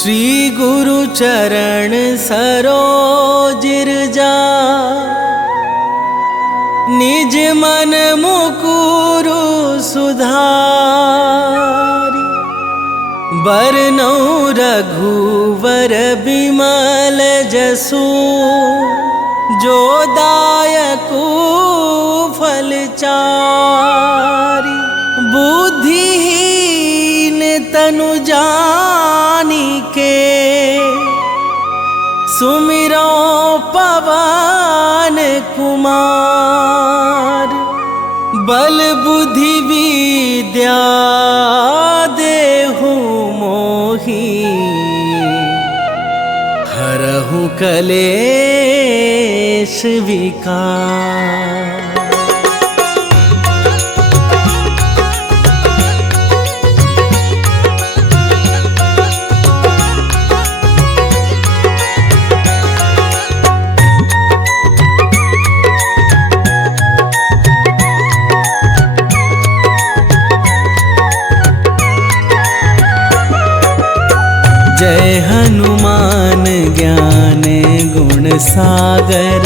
श्री गुरु चरण सरोज जा निज मन मुकुरु सुधारि बरनौ रघुवर बिमल जसु जो दायकु फल चारि बुद्धिहीन तनु जानिके सुमिरो पवन कुमार बल बुद्धि विद्या देहु मोहि हरहु कलेश विकार। जय हनुमान ज्ञान गुण सागर,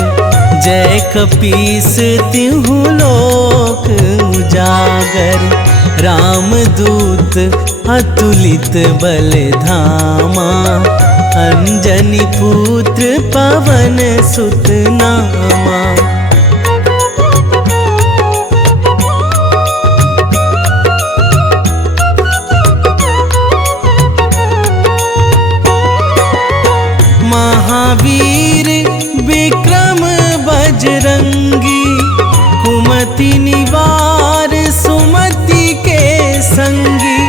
जय कपीस तिहु लोक उजागर। रामदूत अतुलित बल धामा, अंजनी पुत्र पवन सुत नामा। महावीर विक्रम बजरंगी, कुमति निवार सुमति के संगी।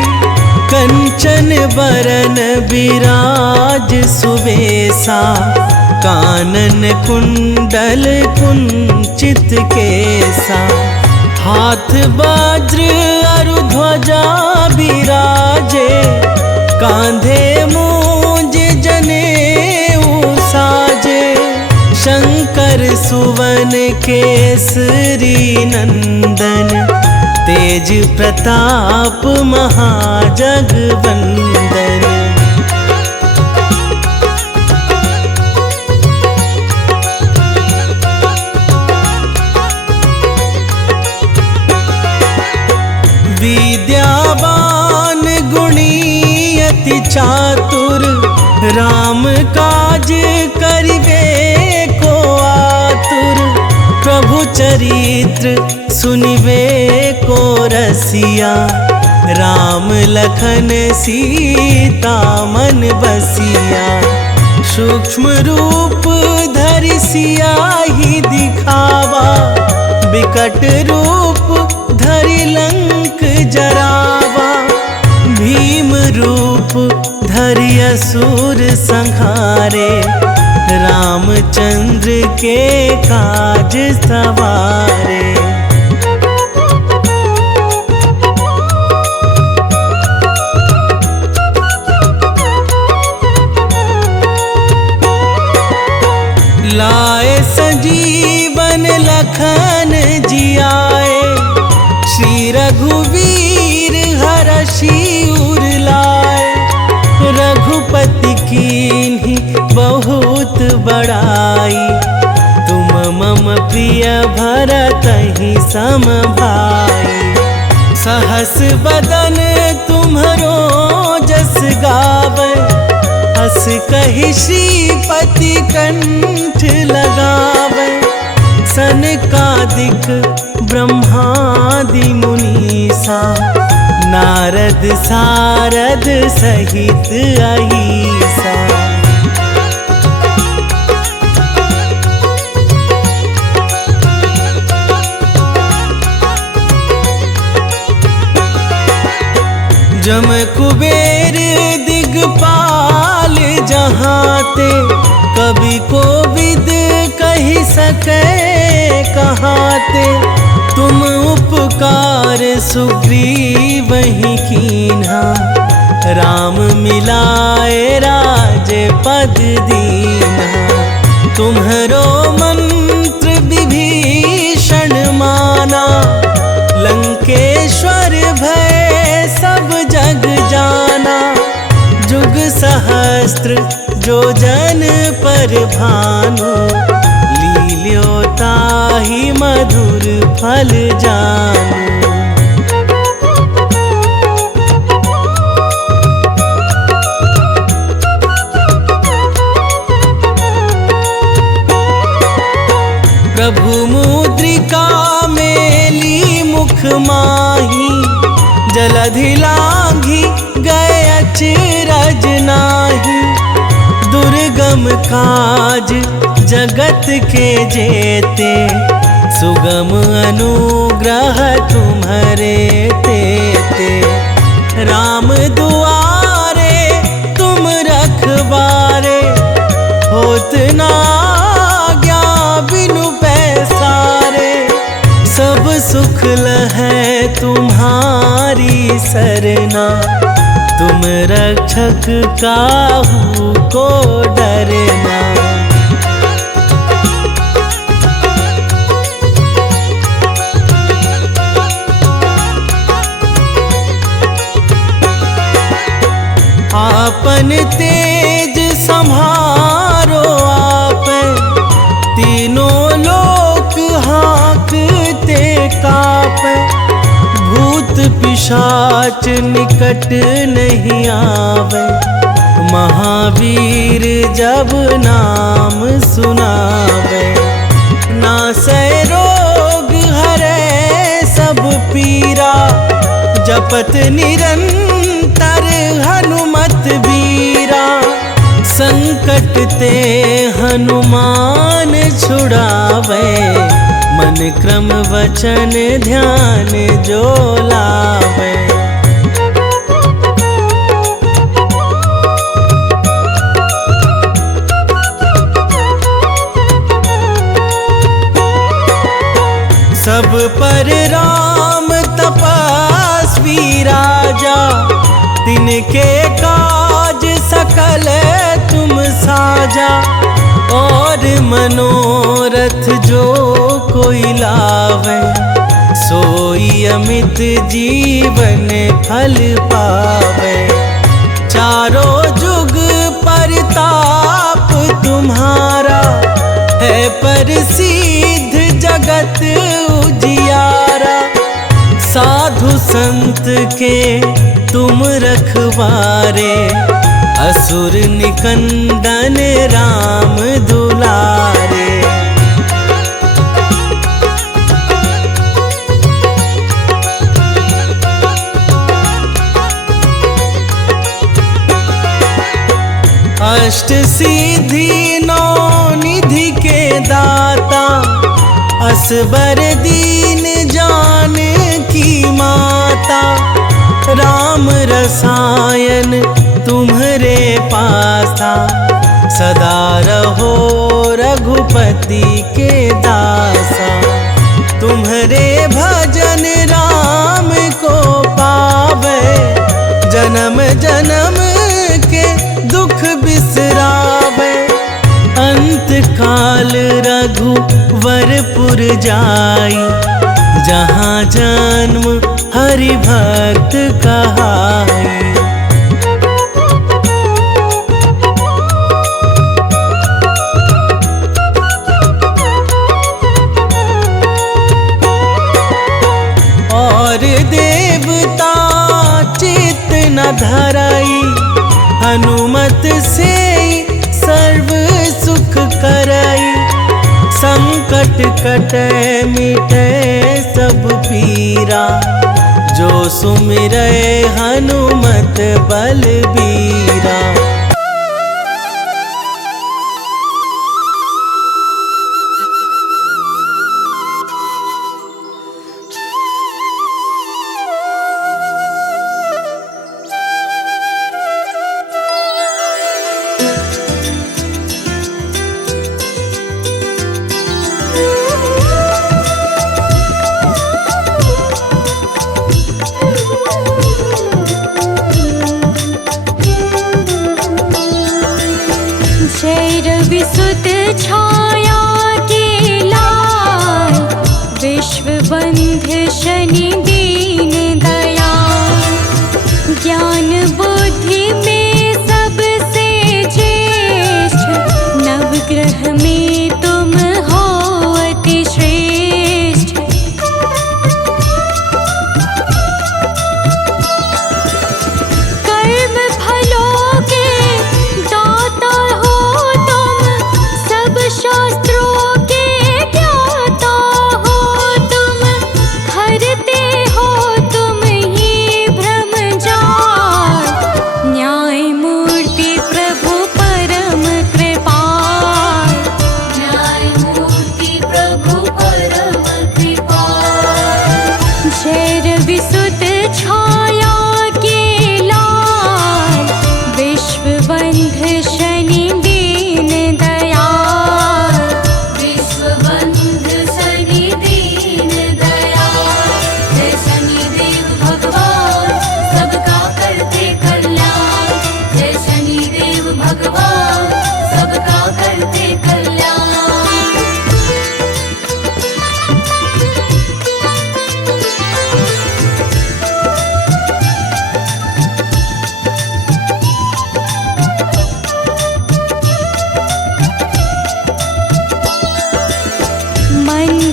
कंचन बरन विराज सुबेसा, कानन कुंडल कुंचित केसा। हाथ वज्र अरु ध्वजा बिराजे, कांधे मूंज जनेऊ साजे। शंकर सुवन केसरी नंदन, तेज प्रताप महाजगवंदन। विद्यावान गुणी अति चातुर, राम काज करिबे को आतुर। प्रभु चरित्र सुनिबे को रसिया, राम लखन सीता मन बसिया। सूक्ष्म रूप धरि सियाहि दिखावा, बिकट रूप धरि लंक जरावा। भीम रूप धरि असुर संहारे, रामचंद्र के काज सवारे। लाए संजीवन लखन जियाए, श्री रघुवीर हरषि उर लाए। रघुपति कीन्ही बहुत बड़ाई, तुम मम प्रिय भरतहि सम भाई। सहस बदन तुम्हरो जस गावै, हस कहि श्रीपति कंठ लगावै। सनकादिक ब्रह्मादि मुनीसा, नारद सारद सहित अहिसा। जम कुबेर दिगपाल जहाते, कवि कोविद कहि सकै कहाते। तुम उपकार सुग्रीवहि कीन्हा, राम मिलाए राजपद दीन्हा। तुम्हरो मंत्र विभीषण माना, लंकेश्वर भय सब जग जाना। जुग सहस्त्र जो जन पर भानु, लील्यो ताहि मधुर फल जानू। प्रभु मुद्रिका मेली मुख माही, जलधि लांघि गए अचरज नाही। दुर्गम काज जगत के जेते, सुगम अनुग्रह तुम्हारे तेते। राम दुआरे तुम रखवारे, होत ना आज्ञा बिनु पैसारे। सब सुख लहै तुम्हारी सरना, तुम रक्षक काहू को डरना। आपन तेज संभारो आप, तीनों लोक हाँकते कापे। भूत पिशाच निकट नहीं आवे, महावीर जब नाम सुनावे। नासै रोग हरै सब पीरा, जपत निरंतर हनुमत बीरा। संकट ते हनुमान छुड़ावे, मन क्रम वचन ध्यान जो लावे। सब पर राम तपस्वी राजा, तिनके काज सकल तुम साजा। और मनोरथ जो कोई लावे, सोई अमित जीवन फल पावे। चारों जुग परताप तुम्हारा, है प्रसिद्ध जगत उजियारा। साधु संत के तुम रखवारे, असुर निकंदन राम दुलारे। अष्ट सिद्धि नौ निधि के दाता, असबर दीन जानकी माता। राम रसायन तुम्हरे पासा, सदा रहो रघुपति के दासा। तुम्हरे भजन राम को पावे, जन्म जन्म के दुख बिसरावे। अंत काल रघुवरपुर जाई, जहाँ जन्म हरि भक्त कहाई। और देवता चित्त न धराई, हनुमत से सर्व सुख कराई। संकट कटे मिटे सब पीरा, जो सुमिरै हनुमत बलबीरा। विसुत छाया के लाल, विश्व बंध शनि दीन दयाल। ज्ञान बुद्धि में सबसे ज्येष्ठ, नवग्रह में तुम हो अति श्रेष्ठ। कर्म फलों के दाता हो तुम, सब शास्त्रों के ज्ञाता हो तुम। हरते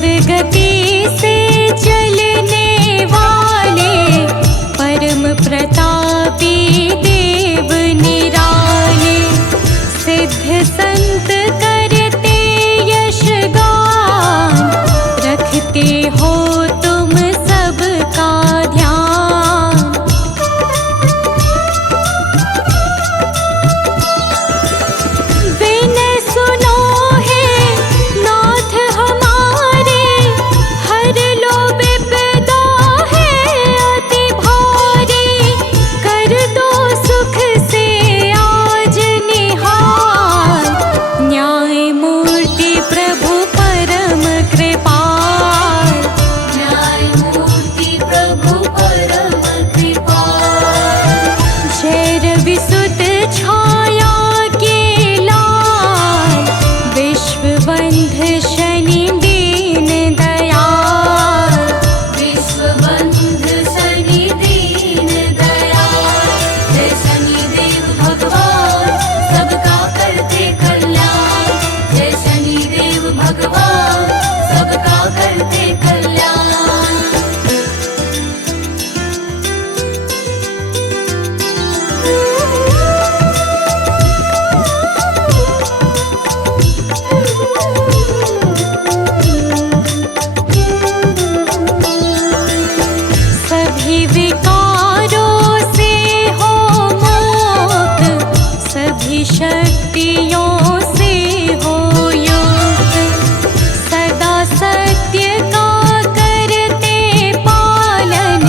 मंद गति से चलने वाले परम प्रतापी देव निराले, सिद्ध संत करते यश गान, रखते हो तुम सबका ध्यान। विनय सुनो है नाथ हमारे, हर लो विपदा है अति भारी, कर दो सुख से आज निहाल, न्याय मूर्ति प्रभु परम कृपाल, न्याय मूर्ति प्रभु परम कृपाल। जय रवि सुत छाया के लाल, विश्व बंध शनि दीन दयाल, विश्व बंध शनि दीन दयाल। जय शनिदेव भगवान सबका करते कल्याण, जय शनिदेव भगवान सबका करते कल्याण। सभी विकारों से हो मुक्त, सभी शक्तियों से हो युक्त, सदा सत्य का करते पालन,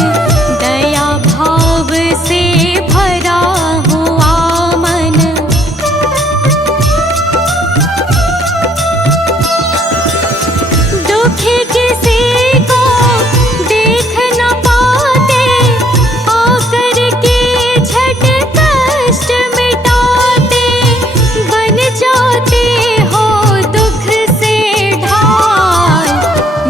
दया भाव से भरा हुआ मन। दुखी किसी को देख न पाते, आकर के झट कष्ट मिटाते, बन जाते हो दुख से ढाल,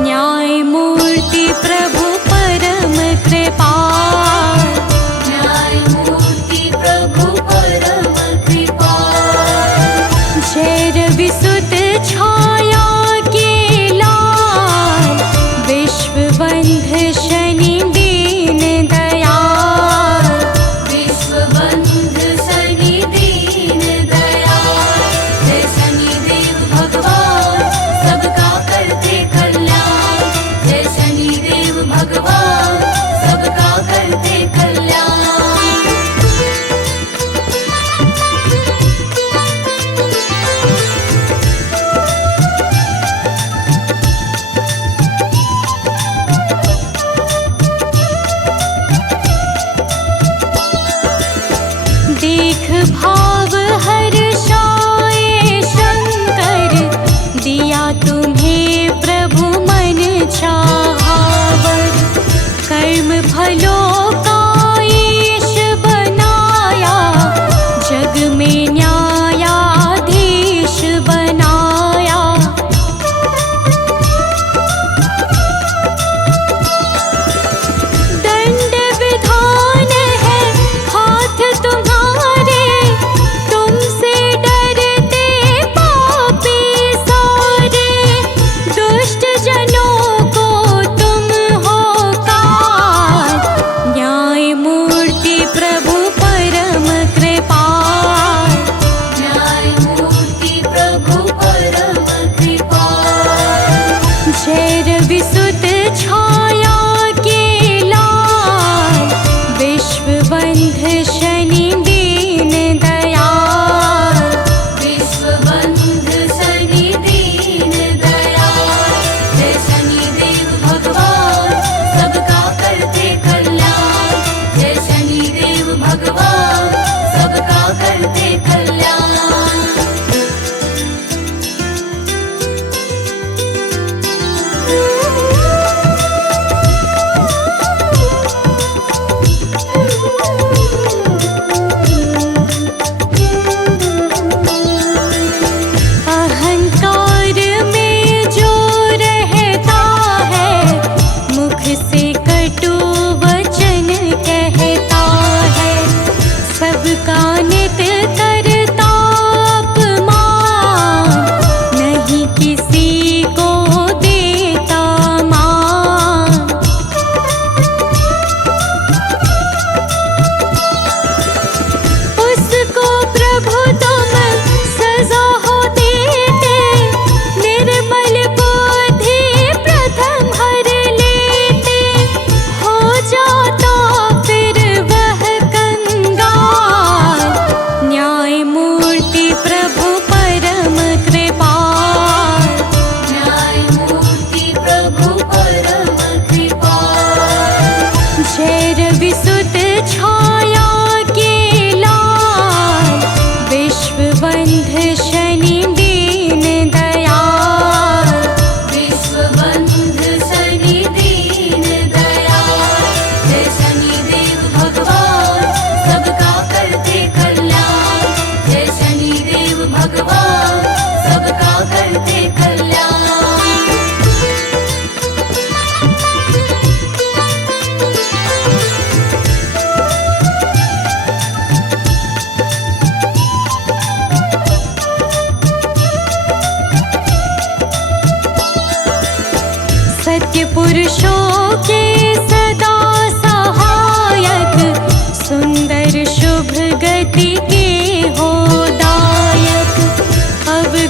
न्याय मूर्ति प्रभु परम कृपाल, न्याय मूर्ति प्रभु परम कृपाल। जय रवि सुत छाया के लाल, विश्व बंध शनि दीन दयाल, विश्व बंध शनि दीन दयाल। जय शनिदेव भगवान सबका करते कल्याण, जय शनिदेव भगवान सबका करते कल्याण।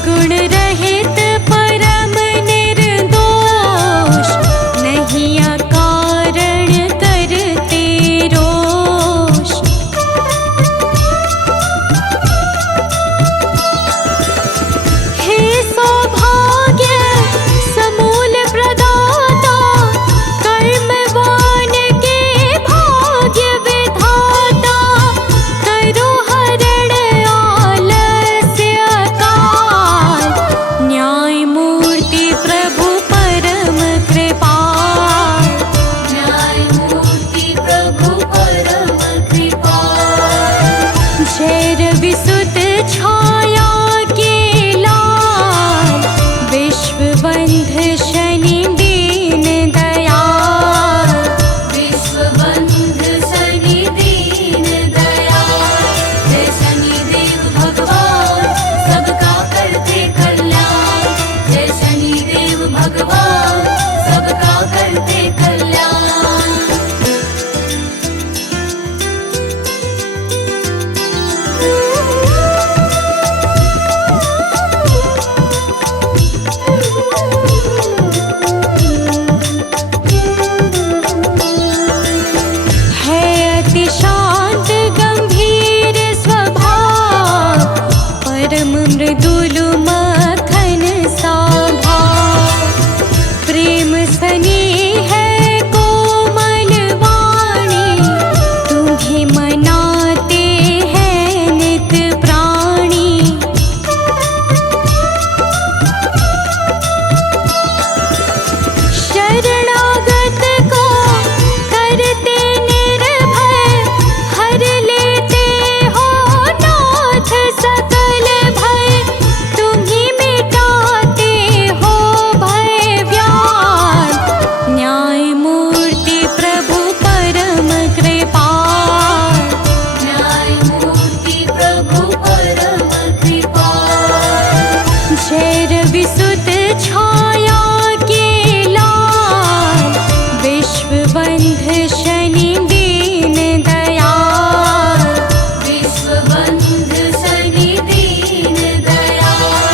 गुण रहित परम निर्दोष, नहीं अकारण करते रोष। हे सौभाग्य समूल प्रदाता, कर्मवान के भाग्य विधाता, करो हरण आलस्य काल, न्याय मूर्ति प्रभु परम कृपाल। न्याय मूर्ति प्रभु परम कृपाल। जय रविसुत छाया के लाल, विश्वबंध शनि दीन दयाल। विश्वबंध शनि दीन दयाल। जय शनिदेव भगवान सबका करते कल्याण। जय शनिदेव भगवान सबका करते कल्याण। है अति शांत गंभीर स्वभाव, परम मृदुल मखन सा भाव। प्रेम स्नेह है कोमल वाणी, तुम्हें मनाते हैं नित प्राणी। शरणागत को करते निर्भय, हर लेते हो नाथ सकल भय। तुम्हीं मिटाते हो भय व्याल, न्याय मूर्ति प्रभु परम कृपाल। न्याय मूर्ति प्रभु परम कृपाल। जय रविसुत छाया के लाल, विश्वबंध शनि दीन दयाल। विश्वबंध शनि दीन दयाल।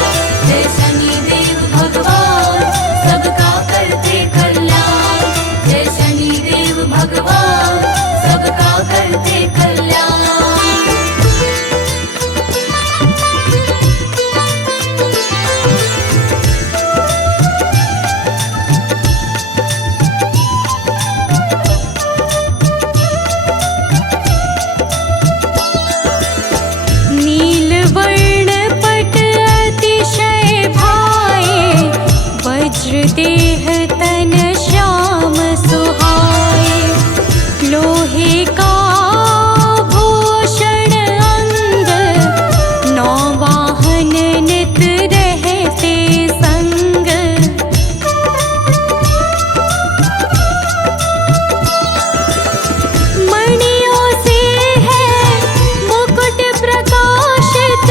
जय शनिदेव भगवान सबका करते कल्याण। जय शनिदेव भगवान सबका करते कल्याण। नीलवर्ण पट अतिशय भाए, वज्र देह तन श्याम सुहाए। लोहे का भूषण अंग, नौ वाहन नित रहते संग। मणियों से है मुकुट प्रकाशित,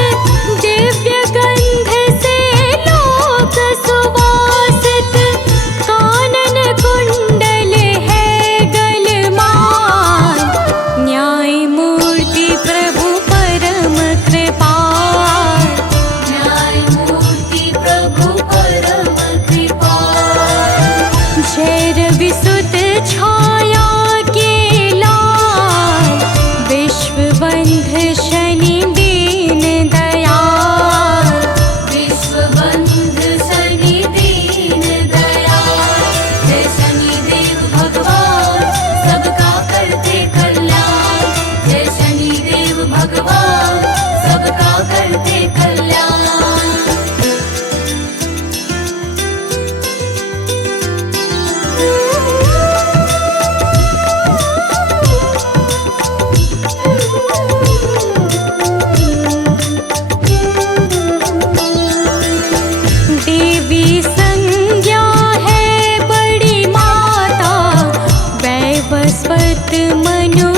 दिव्य गंध से लोक सुवासित। कानन कुंडल है गलमान, न्याय मूर्ति प्रभु परम कृपाल। न्याय मूर्ति प्रभु परम कृपाल। जय रविसुत छाया के लाल, विश्वबंध शनि दीन दयाल। विश्वबंध शनि दीन दयाल। जय शनिदेव भगवान सबका करते कल्याण। जय शनिदेव भगवान सबका करते कल्याण। देवी संज्ञा है बड़ी माता, वैवस्वत मनु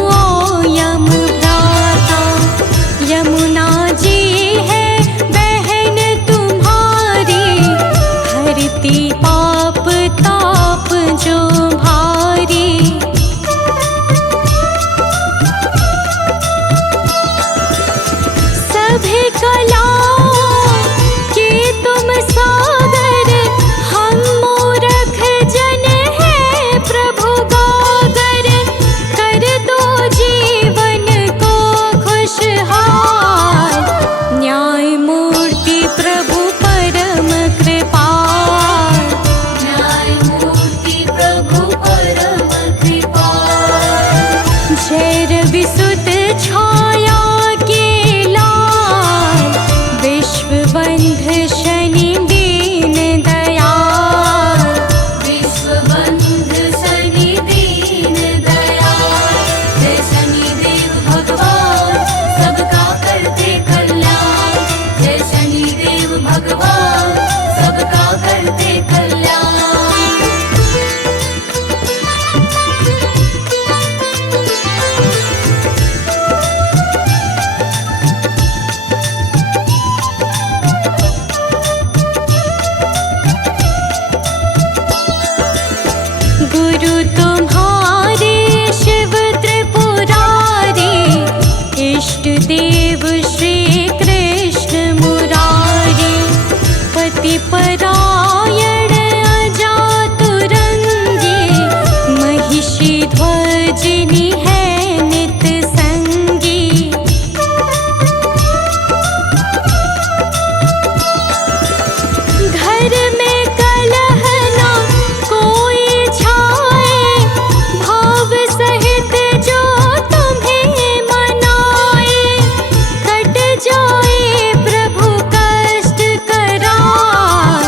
यम भ्राता। यमुना जी है बहन तुम्हारी, हरती पाप ताप जो भारी। सभी कलाओं के हे परायण अजातुरंगे, महिषी ध्वजिनी है नित संगी। घर में कलह ना कोई छाए, भाव सहित जो तुम्हें मनाए। कट जाए प्रभु कष्ट करार,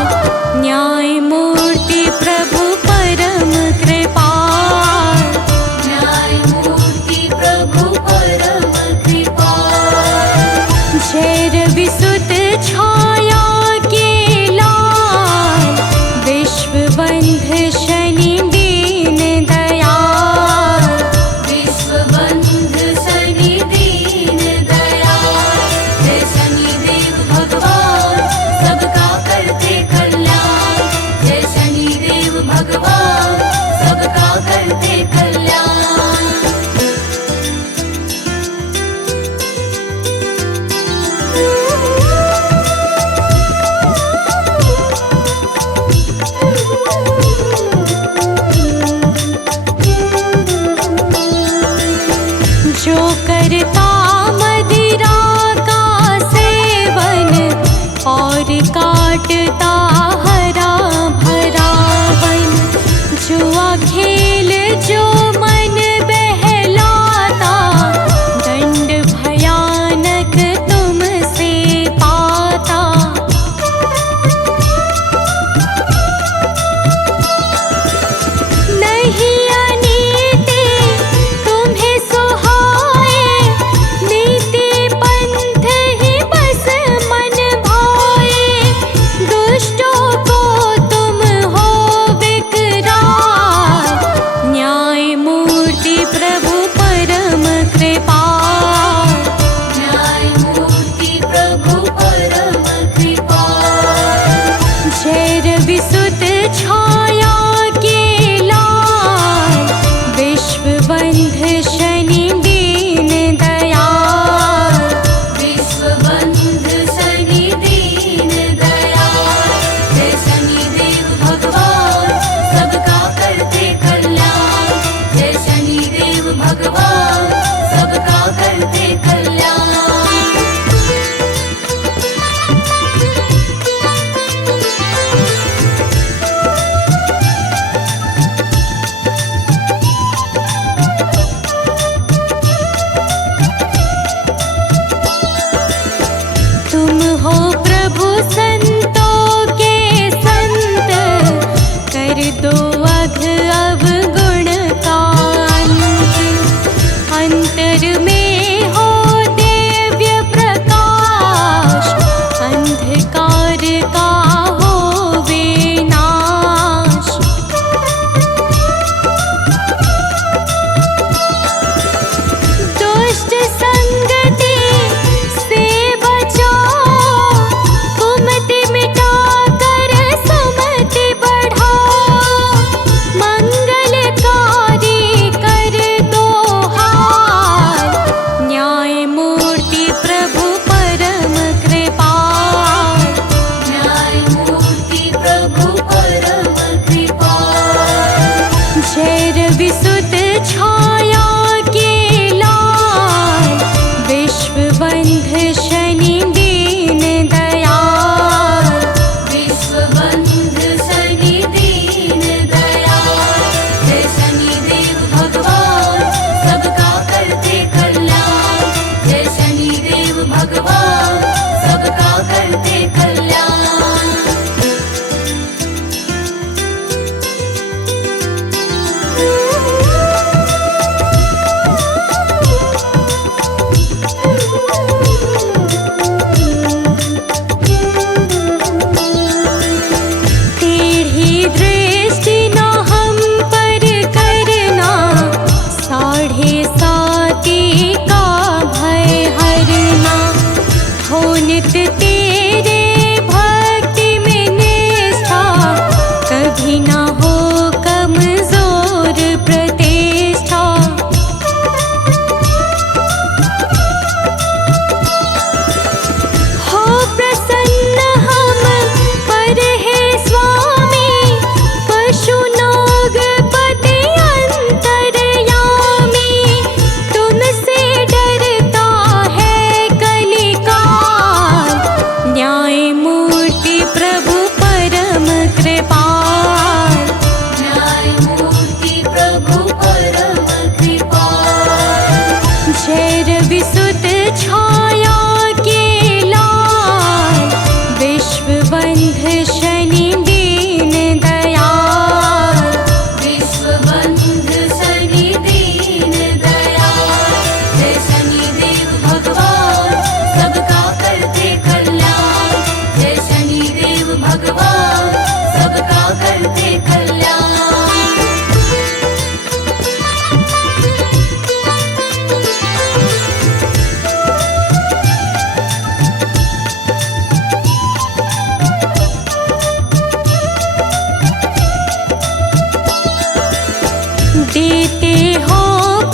देते हो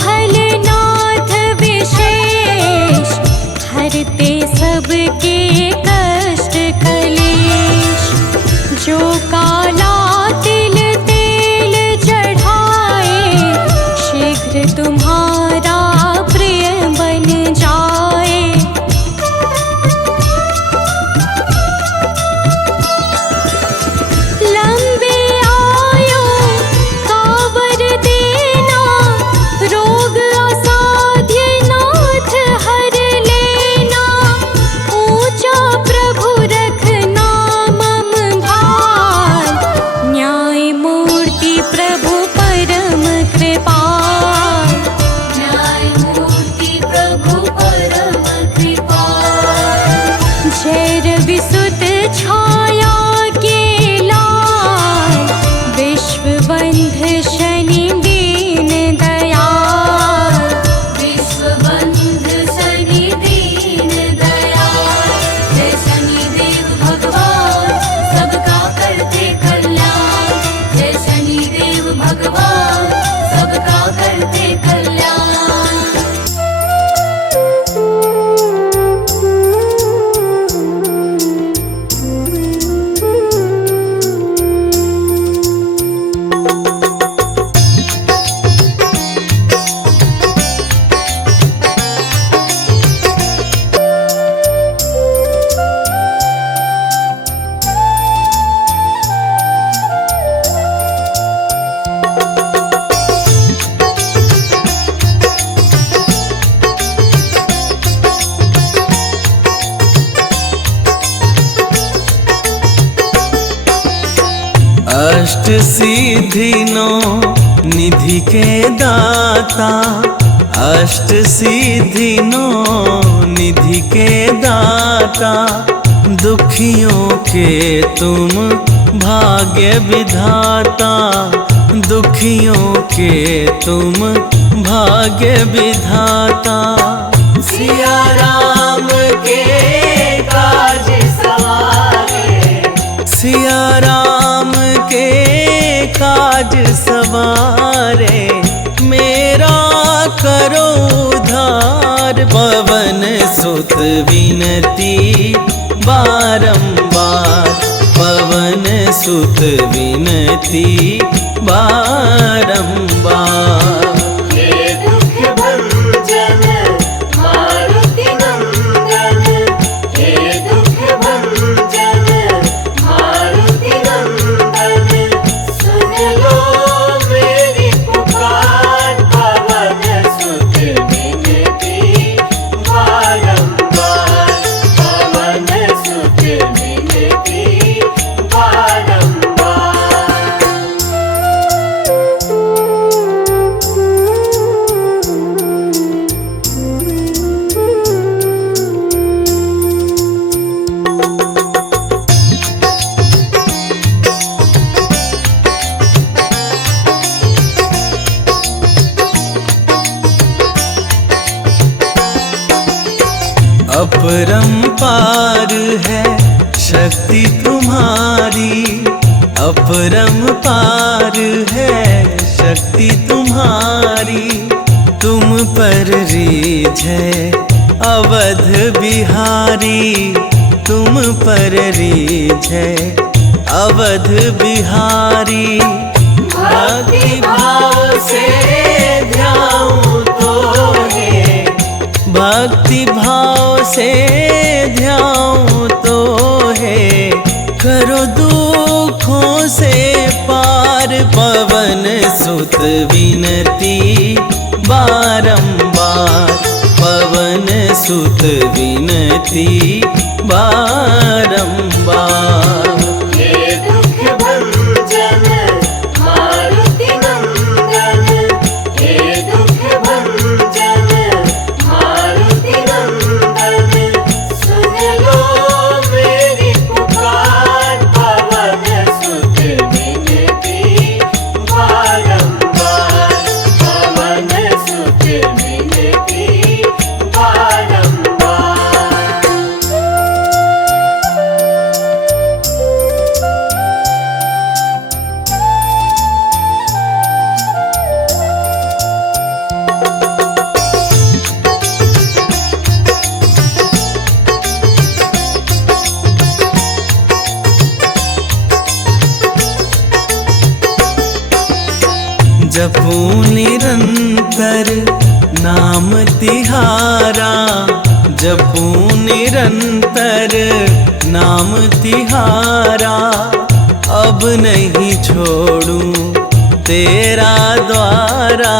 फलनाथ विशेष, हरते सबके कष्ट कलेश। जो काला तिल तेल चढ़ाए, शीघ्र तुम्हारा प्रिय बन जाए। लंबे आयु का वर देना, रोग असाध्य नाथ हर लेना। ऊंचा प्रभु रखना मम भार, न्याय मूर्ति प्रभु परम कृपाल। न्याय मूर्ति प्रभु परम कृपाल। जय रवि सुत छाया के लाल, विश्वबंध शनि दीन दयाल। विश्वबंध शनि दीन दयाल। जय शनिदेव भगवान, सबका करते कल्याण। जय शनिदेव भगवान, सबका करते कल्याण। अष्ट सिद्धि नौ निधि के दाता, अष्ट सिद्धि नौ निधि के दाता। दुखियों के तुम भाग्य विधाता, दुखियों के तुम भाग्य विधाता। सिया राम के काज सवारे, सिया राम के काज सवारे। मेरा करो उद्धार, पवन सुत विनती बारंबार। पवन सुत विनती बारंबार। हे दुख भंजन मारुति नंदन, हे दुख भंजन मारुति नंदन। सुन लो मेरी पुकार, पवन सुत विनती बारंबार। पवन सुत विनती बारंबार। अपरंपार है शक्ति तुम्हारी, अपरंपार है शक्ति तुम्हारी। तुम पर रीझ है अवध बिहारी, तुम पर रीझ है अवध बिहारी। भक्ति भाव से ध्याऊं तो है, भक्ति भाव से ध्याऊं तो है। करो दुखों से पार, पवन सुत विनती बारंबार। पवन सुत विनती बारंबार। हे दुख भंजन मारुति नंदन, हे दुख भंजन मारुति नंदन। सुन लो मेरी पुकार, पवन सुत विनती बारंबार। पवन सुत विनती बारंबार। जपू निरंतर नाम तिहारा, जपू निरंतर नाम तिहारा। अब नहीं छोड़ूं तेरा द्वारा,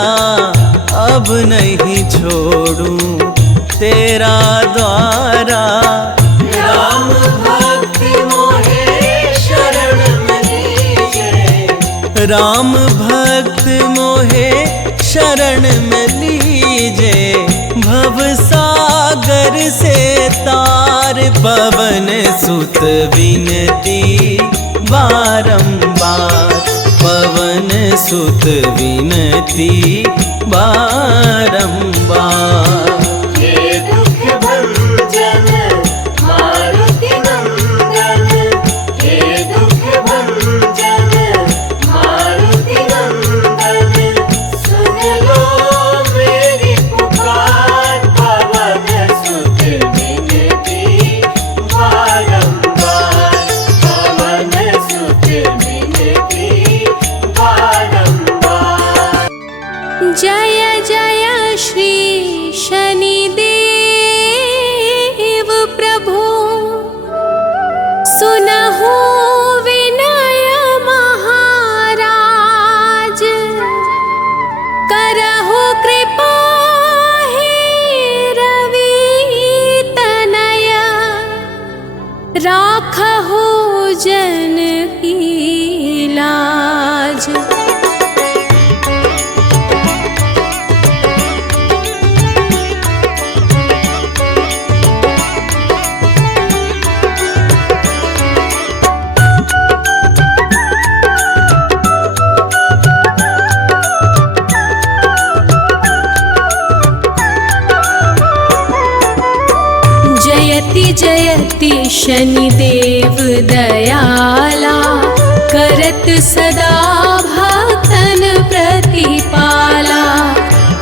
अब नहीं छोड़ूं तेरा द्वारा। राम भक्त मोहे शरण में लीजे, राम भक्त मोहे शरण में लीजे। भव सागर से तार पवन सुत विनती बारंबार, पवन सुत विनती बारंबार। हे दुख भंजन मारुति नंदन, हे दुख भंजन मारुति नंदन। सुन लो मेरी पुकार, पवन सुत विनती बारंबार, पवन सुत विनती बारंबार। जय जय श्री शनिदेव प्रभु, सुनहु विनय महाराज। करहु कृपा हे रवि तनय, राखहु जन की लाज। जयति जयति शनिदेव दयाला, करत सदा भक्तन प्रतिपाला।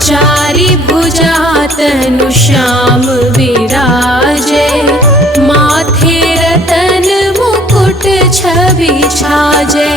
चारि भुजा तनु श्याम विराजे, माथे रतन मुकुट छवि छाजे।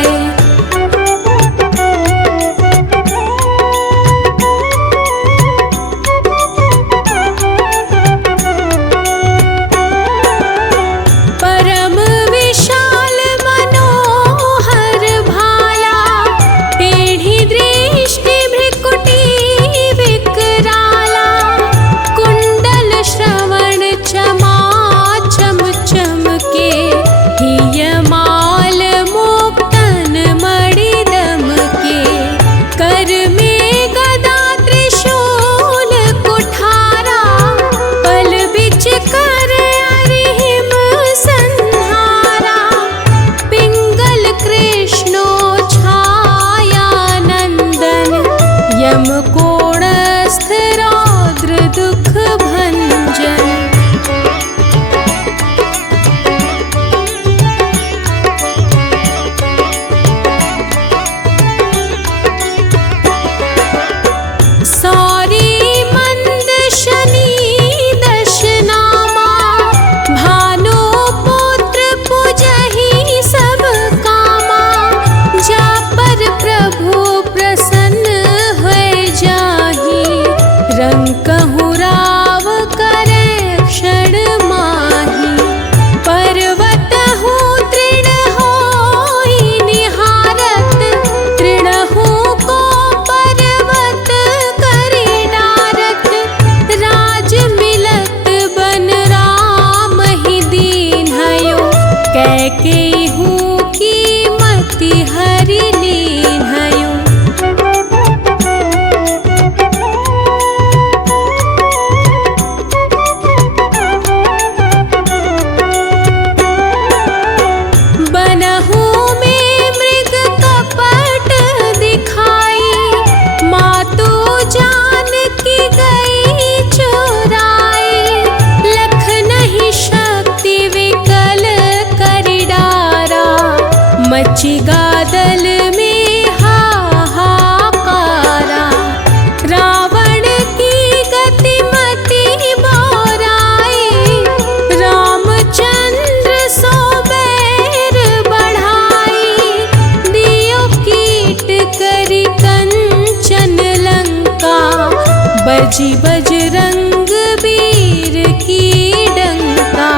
मची गादल में हाहाकारा, रावण की गतिमति बोराई, रामचंद्र सो बैर बढ़ाई, दियो कीट करी कंठ बजी बजरंग वीर की डंका।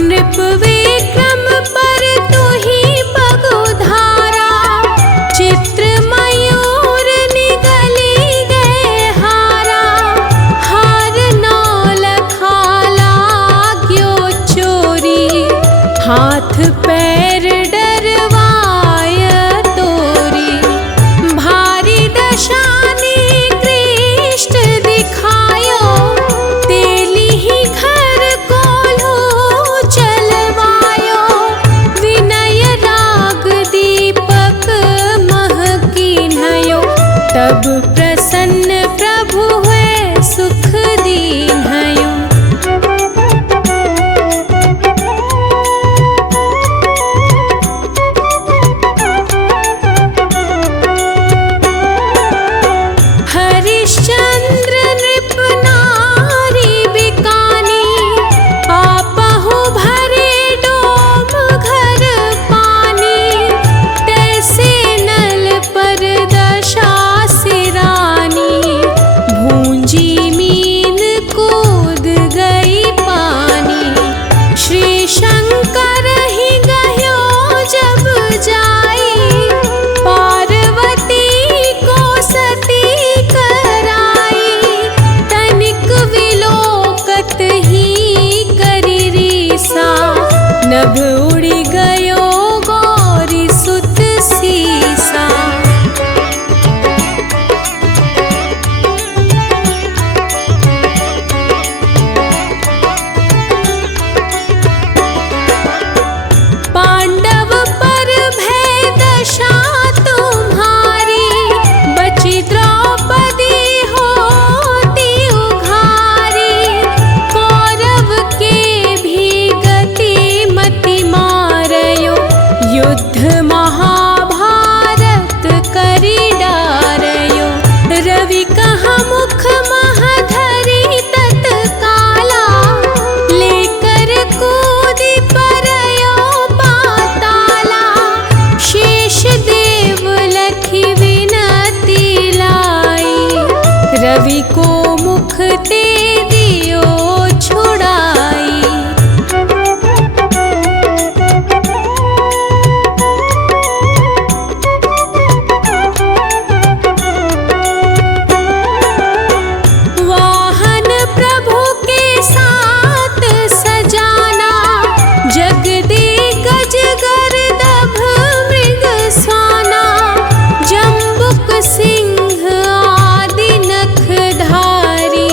नृप विक्रम पर तू ही पगुधारा, चित्र मयूर निगली गए हारा। हार नौ लखाला ग्यो चोरी, हाथ पैर डरवाय तोरी। भारी दशानी कृष्ण दिखायो, तेली ही घर कोल्हू चलवायो। विनय राग दीपक मह कीन्हयो, तब प्रसन्न प्रभु हुए सुख दीन्हयो। हरिश्चंद्र नृप नारी बिकानी, आपहु भरे डोम घर पानी। तैसे नल पर दशा सिरानी, भूंजी मीन कूद गई पानी। श्री शंकर ही गयो जब जाई, पार्वती को सती कराई। तनिक विलोकत ही करी रीसा, नभ उड़ी गयो गौरी सुत सीसा। पांडव पर भय दशा तुम्हारी, बची द्रौपदी होती उघारी। कौरव के भी गति मति मारयो, युद्ध महाभारत करी डारयो। रवि कहा मुख महधरी तत्काला, लेकर कूदी परयो पाताला। शेष देव लखी विनती लाई, रवि को मुख ते दियो छुड़ाई। वाहन प्रभु के साथ सजाना, जगदिग्गज गर्दभ मृग स्वाना। जम्बुक सिंह आदि नखधारी,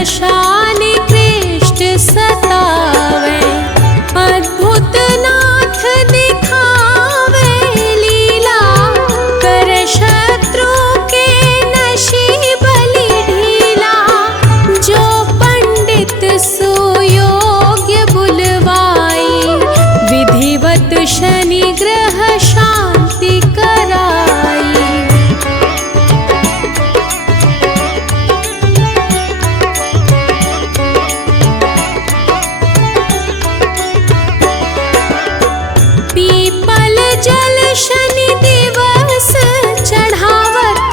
दशा निकृष्ट सतावे, अद्भुत नाथ दिखावे लीला, कर शत्रु के नशी बलि ढीला। जो पंडित सुयोग्य बुलवाई, विधिवत शनि ग्रह शांति कराई। पीपल जल शनि दिवस चढ़ावत,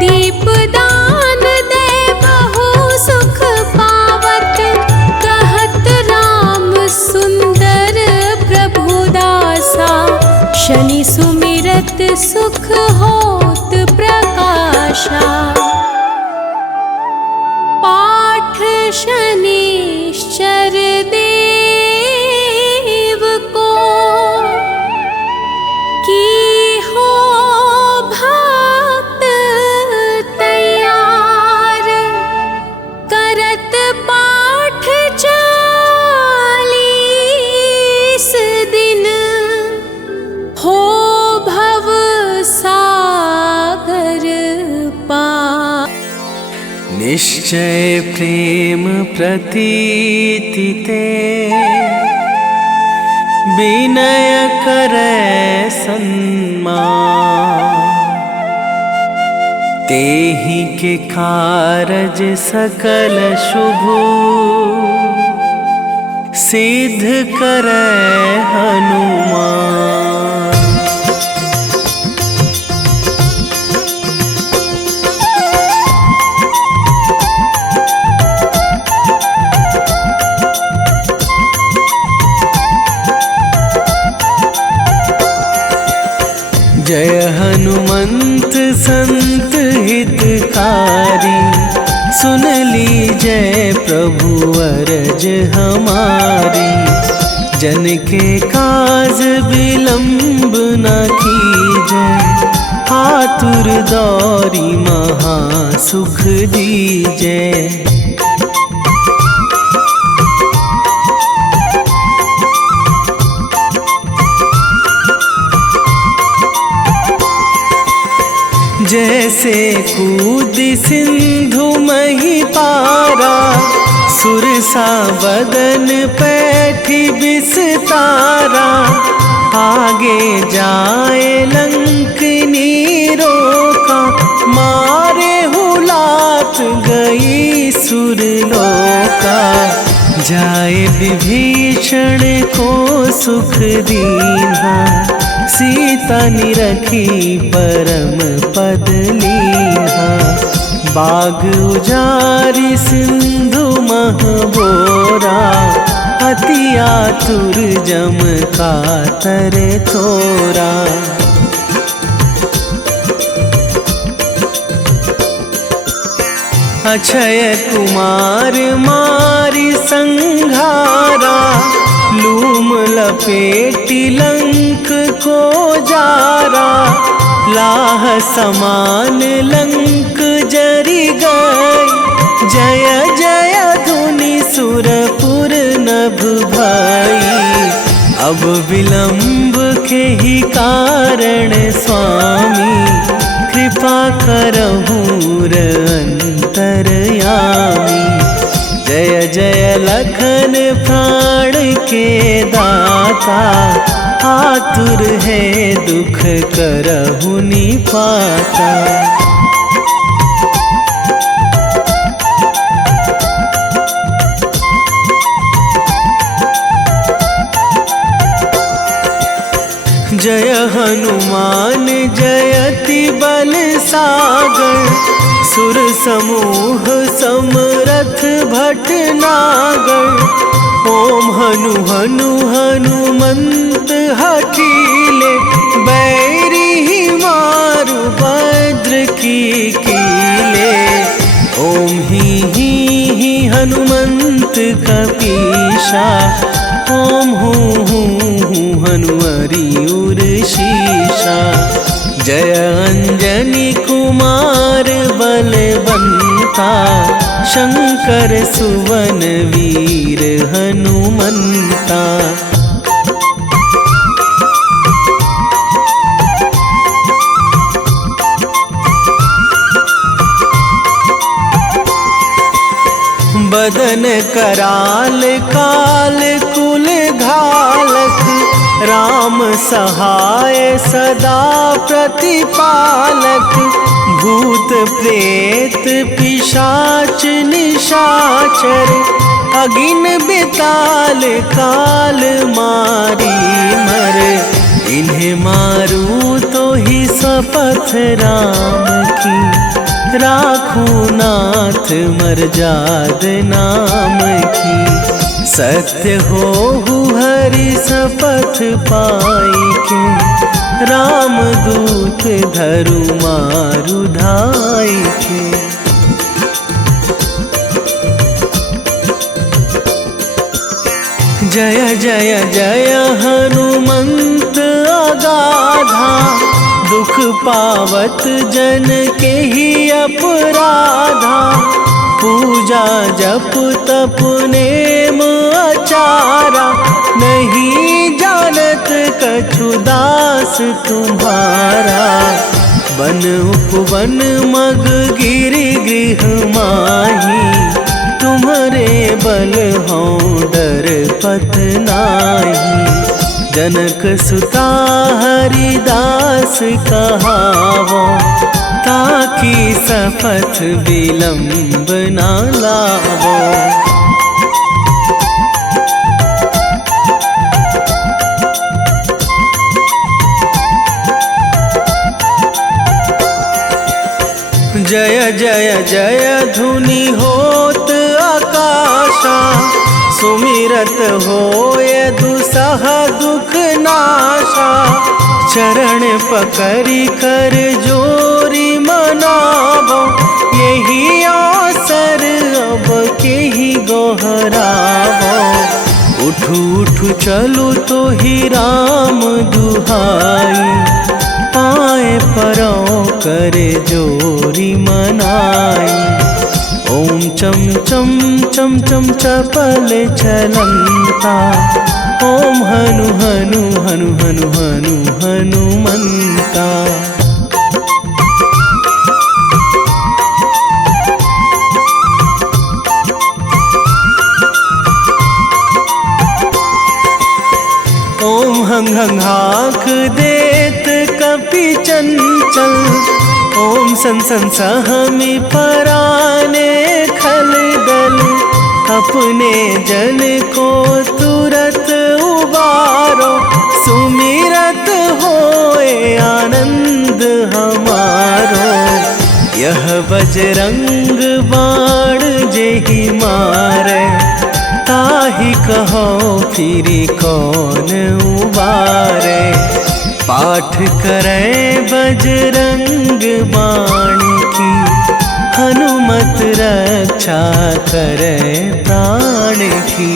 दीपदान दे बहु सुख पावत। कहत राम सुंदर प्रभु दासा, शनि सुमिरत सुख होत प्रकाशा। पाठ शनिश्चर देव को, की हो भक्त तैयार। करत पाठ 40 दिन, हो भव सागर पार। निश्चय प्रेम प्रतीति ते, विनय करे सन्मान। तेहि के कारज सकल शुभ, सिद्ध करे हनुमान। जय हनुमंत संत हितकारी, सुन लीजय प्रभु अरज हमारी। जन के काज विलंब न कीजय, आतुर दौरी महा सुख दीजय। जैसे कूद सिंधु मही पारा, सुरसा बदन पैठी बिस्तारा। आगे जाए लंकनी रोका, मारे हुलात गई सुरलोका। जाए विभीषण को सुख दीन्हा, सीता निरखी परम पद लीन्हा। बाग उजारि सिंधु महबोरा, अति आतुर जम कातर तोरा। अक्षय कुमार मारि संघारा, लूम लपेटी लंक को जारा। लाह समान लंक जरि गई, जय जय धुनि सुरपुर नभ भई। अब विलंब के ही कारण स्वामी, कृपा करहु अंतरयामी। जय जय लखन प्राण के दाता, आतुर है दुख करहु निपाता। जय हनुमान जयति बल सागर, सुर समूह समरथ भटनागर। ओम हनु हनु हनुमंत हठीले, बैरी मारु भद्र की कीले। ओम ही हनुमंत कपीशा, ओम हूँ हनुमरि उर शीशा। जय अंजनी कुमार बलवंता, शंकर सुवन वीर हनुमंता। बदन कराल काल कुल घालक, राम सहाय सदा प्रतिपालक। भूत प्रेत पिशाच निशाचर, अगिन बिताल काल मारी मर। इन्हें मारूं तो ही शपथ राम की, राखूं नाथ मर्याद नाम की। सत्य हो हरि शपथ पाई के, राम दूत धरु मारु धाई के। जय जय जय हनुमंत अगाधा, दुख पावत जन के ही अपराधा। पूजा जप तप नेम आचारा, नहीं जानत कछु दास तुम्हारा। बन उपवन मग गिरि गृह माही, तुम्हारे बल हों डर पत नाही। जनक सुता हरिदास कहावो, ताकि शपथ विलंब ना लावो। जय जय जय धुनि होत आकाशा, सुमिरत होय दुसह दुख नाशा। चरण पकड़ि कर जोरी मनावो, यही अवसर अब के ही गोहरावो। उठू उठू चलू तो ही राम दुहाई, पाए परों करे जोरी मनाई। ओम चम चम चम चम चपल चलंता, ओम हनु हनु हनु हनु हनु हनुमंता। ओम हंग हंग हाक देत कपि चंचल, ओम सन सन सहमी पराने खल दल। अपने जन को तुरत उबारो, सुमिरत होए आनंद हमारो। यह बजरंग बाण जेहि मारे, ताहि कहो फिरि कौन उबारे। पाठ करें बजरंग बाण की, हनुमत रक्षा करे प्राण की।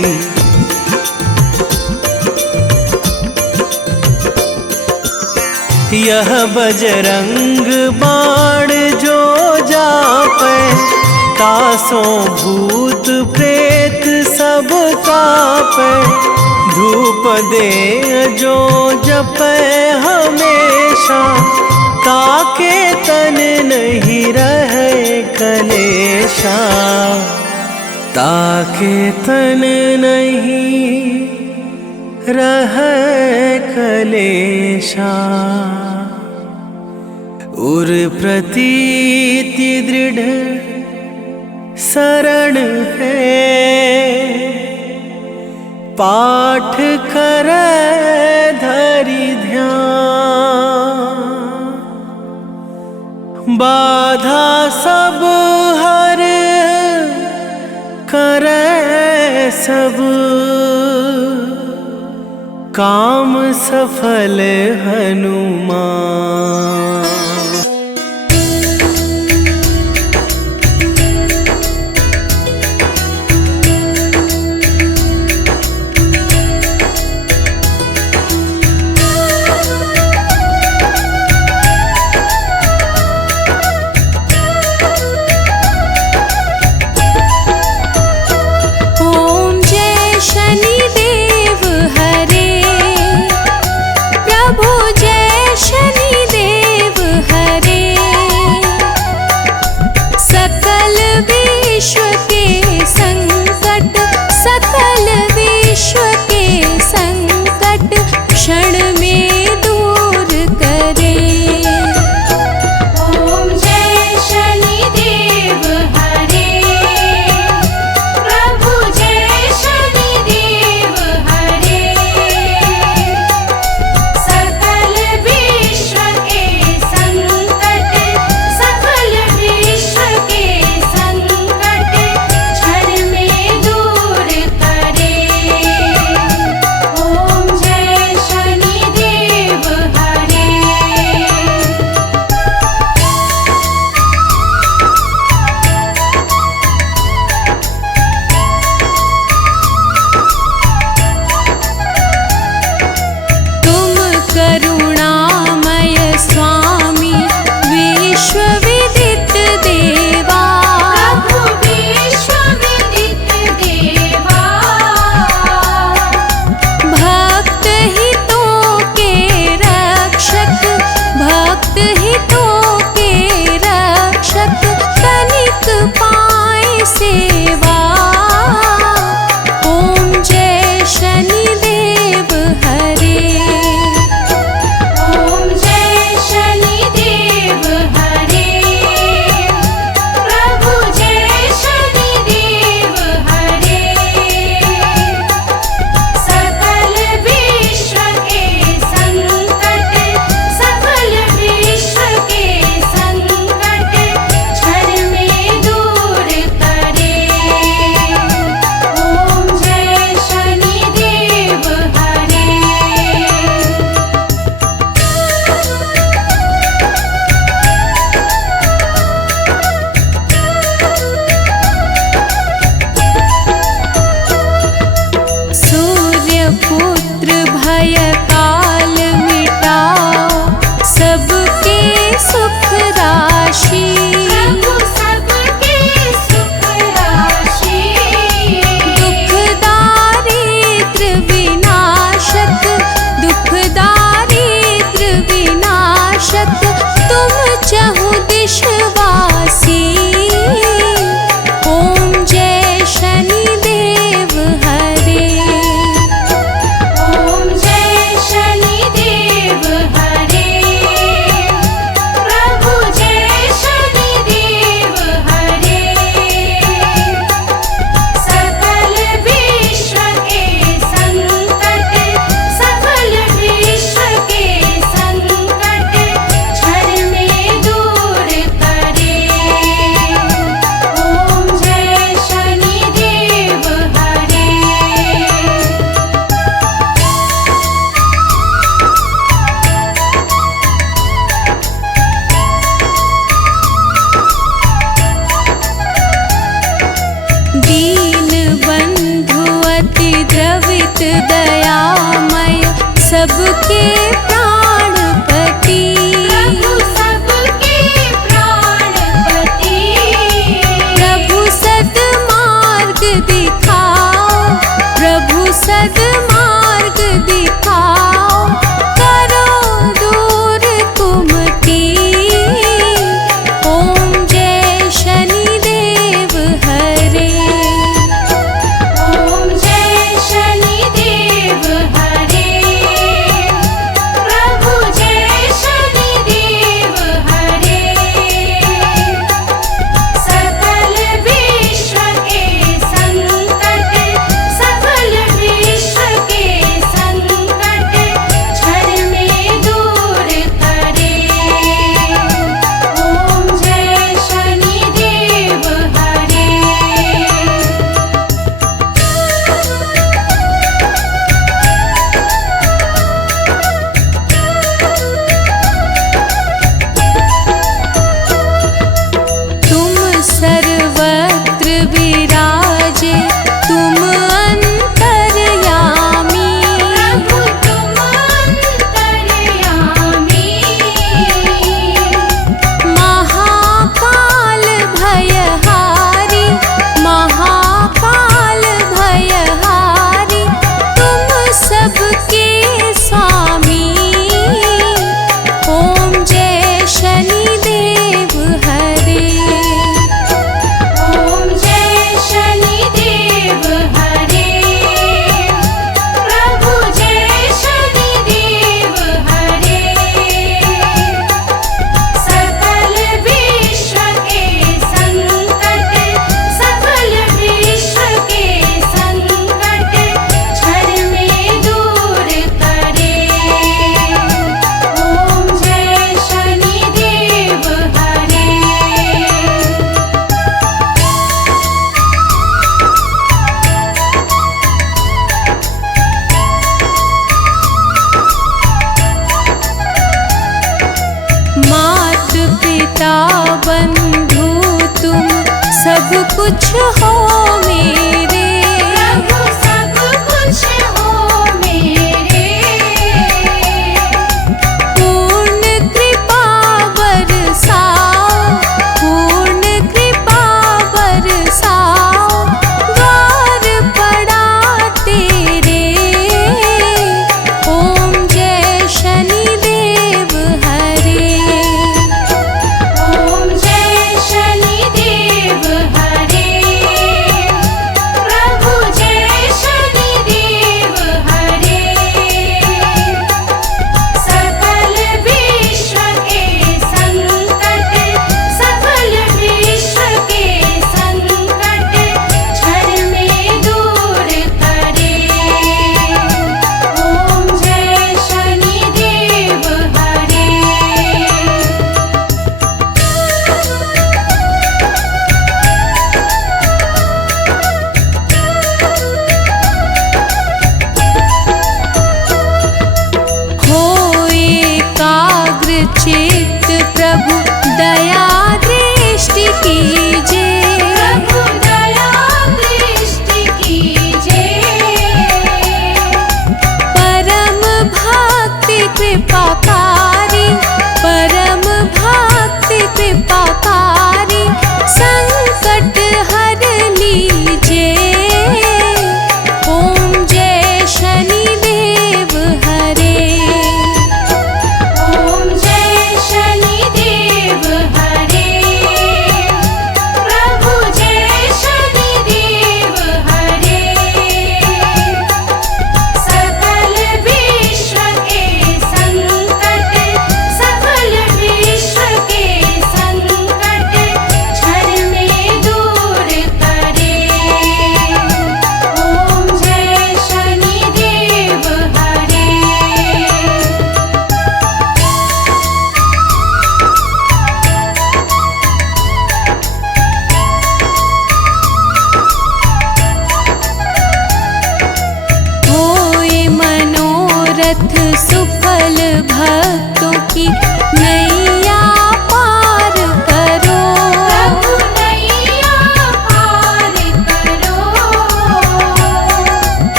यह बजरंग बाण जो जापे, तासों भूत प्रेत सब कापे। धूप दे जो जपे हमेशा, ताके तन नहीं रहे कलेशा। ताके तन नहीं रहे कलेशा। उर प्रतीति दृढ़ शरण है, पाठ करे धरि ध्यान। बाधा सब हर करे सब, काम सफल हनुमान। सबके सुख राशि। प्रभु सबके सुख राशि। दुख दारिद्र विनाशक, दुख दारिद्र विनाशक, तुम चहु दिश वासी। ओम जय शनि देव हरे। ओम जय शनि देव हरे। प्रभु जय शनि देव हरे। सकल विश्व के संकट, सकल विश्व के संकट क्षण में दूर करे। ओम जय शनि देव हरे। दीन बंधु अति द्रवित दयामय, सबके प्राणपति। प्रभु सबके प्राणपति। प्रभु सद्मार्ग दिखाओ, प्रभु सद्मार्ग दिखाओ, करो दूर कुमति। ओम जय शनि देव हरे। ओम जय शनि देव हरे। प्रभु जय शनि देव हरे। सकल विश्व के संकट, सकल विश्व के संकट क्षण में दूर करे। ओम जय शनि देव हरे। तुम सर्वत्र विराजे, तुम अंतर्यामी। प्रभु तुम अंतर्यामी। महाकाल भयहारी, महाकाल भयहारी, तुम सबके स्वामी। ओम जय शनि देव हरे। ओम जय शनि देव हरे। प्रभु जय शनि देव हरे। सकल विश्व के संकट, सकल विश्व के संकट क्षण में दूर करे। ओम जय शनि देव हरे। मात पिता बंधु तुम सब कुछ हो मेरे। प्रभु सब कुछ हो मेरे। पूर्ण कृपा बरसाओ, पूर्ण कृपा बरसाओ, द्वार पड़ा तेरे। ओम जय शनि देव हरे। ओम जय शनि देव हरे।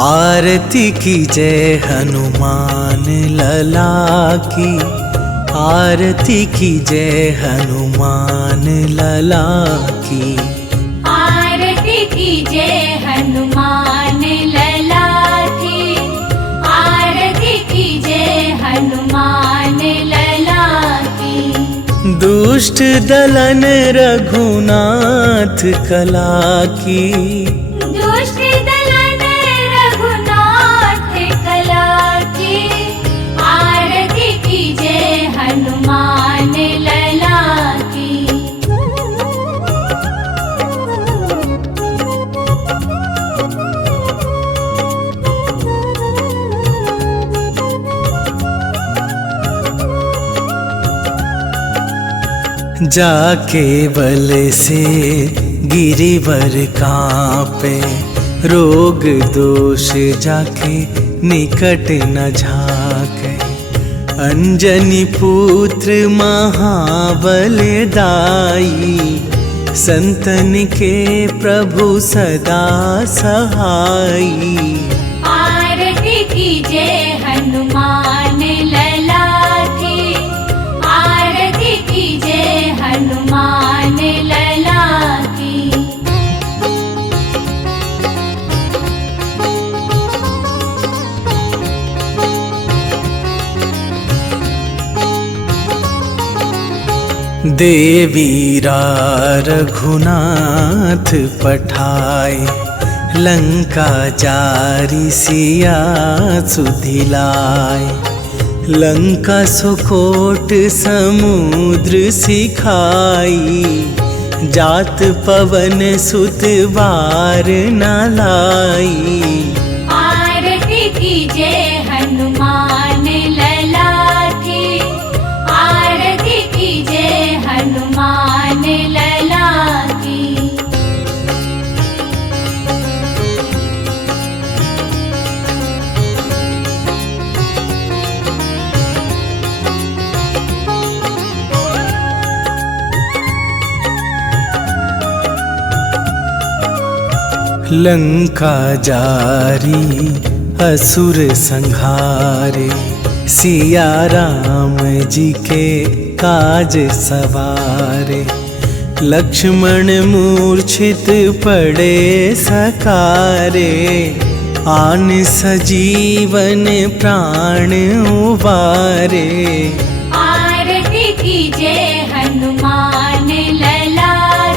आरती की जय हनुमान लला की, आरती की जय हनुमान लला की। आरती की जय हनुमान लला की, आरती की जय हनुमान लला की। दुष्ट दलन रघुनाथ कला की, दुष्ट दलन रघुनाथ कला की। आरती की जय हनुमान लला की। जाके बल से गिरिवर कांपे, रोग दोष जाके निकट न झाके। अंजनी पुत्र महाबल दाई, संतन के प्रभु सदा सहाई। आरती की जय हनुमान लला की, आरती की जय हनुमान लला की। देवीरा रघुनाथ पठाए, लंका जारी सिया सुधिलाए। लंका सुकोट समुद्र सिखाई, जात पवन सुत बार न लाई। आरती की जय हनुमान लला की, आरती की जय हनुमान लला की। लंका जारी असुर संहारे, सिया राम जी के काज सवारे। लक्ष्मण मूर्छित पड़े सकारे, आन सजीवन प्राण उबारे। आरती की जय हनुमान लला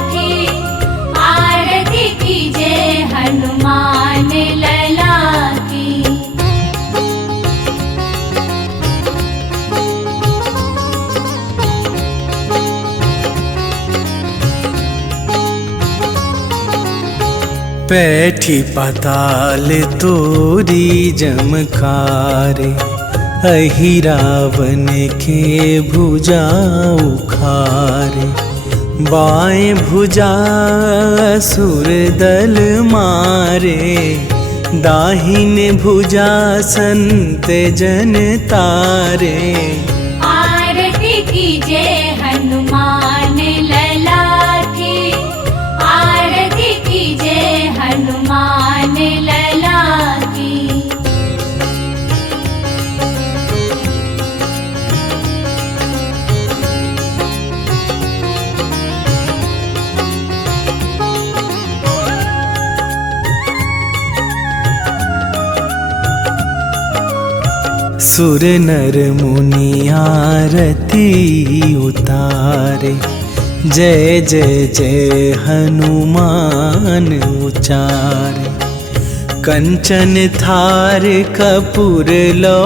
की, आरती की जय हनुमान लला की। पैठी पाताल तोरी जमकारे, अहि रावण के भुजा उखारे। बाएं भुजा असुर दल मारे, दाहिन भुजा संत जन तारे। आरती की जय हनुमान लला की, आरती की जय हनुमान लला की। सुर नर मुनि आरती उतारे, जय जय जय हनुमान उचारे। कंचन थार कपूर लो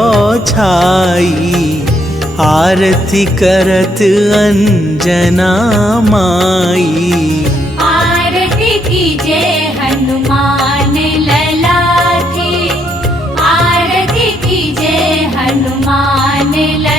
छाई, आरती करत अंजना माई। आरती की जय हनुमान लला की, आरती की जय हनुमान लला